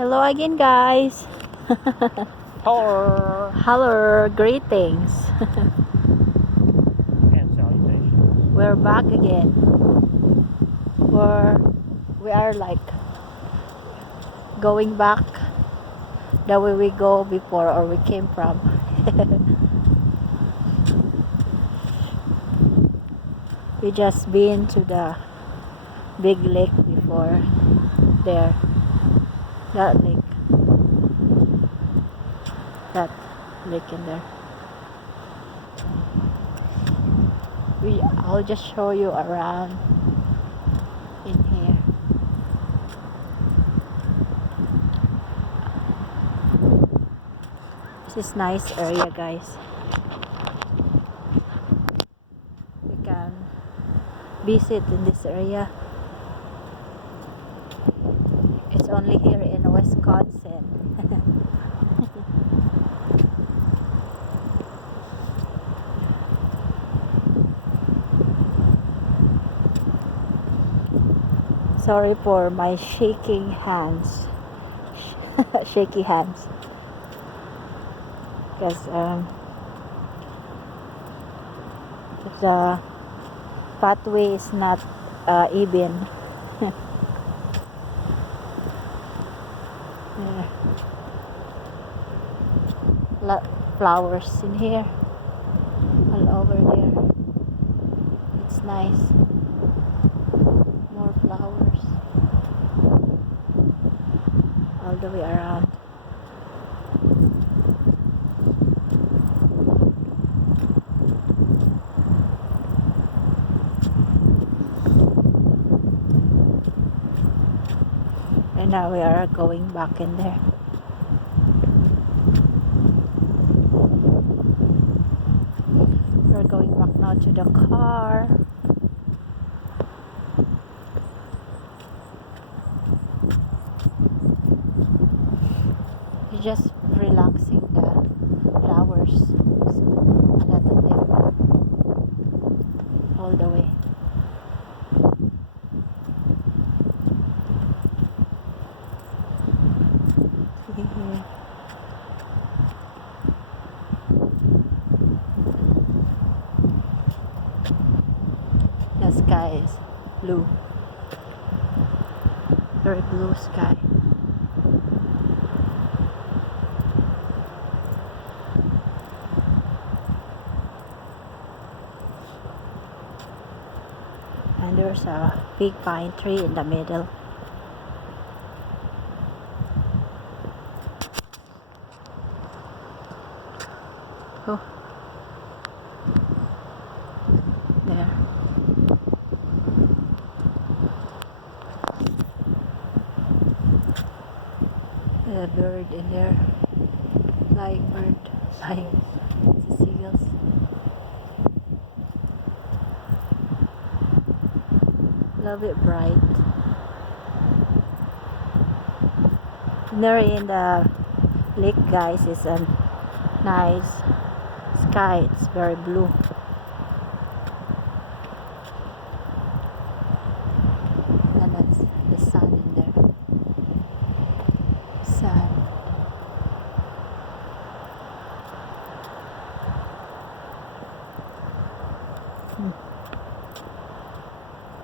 Hello again, guys. Hello Hello, greetings. and salutations. We're back again. We are like going back the way we go before or we came from. We just been to the big lake before there. That lake. That lake in there. I'll just show you around in here. This is nice area, guys. We can visit in this area. It's only here in Wisconsin. Sorry for my shaking hands. Shaky hands. Because the pathway is not even. Yeah. Flowers in here. All over there. It's nice. More flowers. All the way around. And now we are going back in there. We're going back now to the car. We're just relaxing the flowers. A lot of them. All the way. The sky is blue. Very blue sky. And there's a big pine tree in the middle. Oh, there. A bird in there. Flying bird. Flying. It's the seagulls. Love it bright. There in the lake, guys, is a nice sky. It's very blue.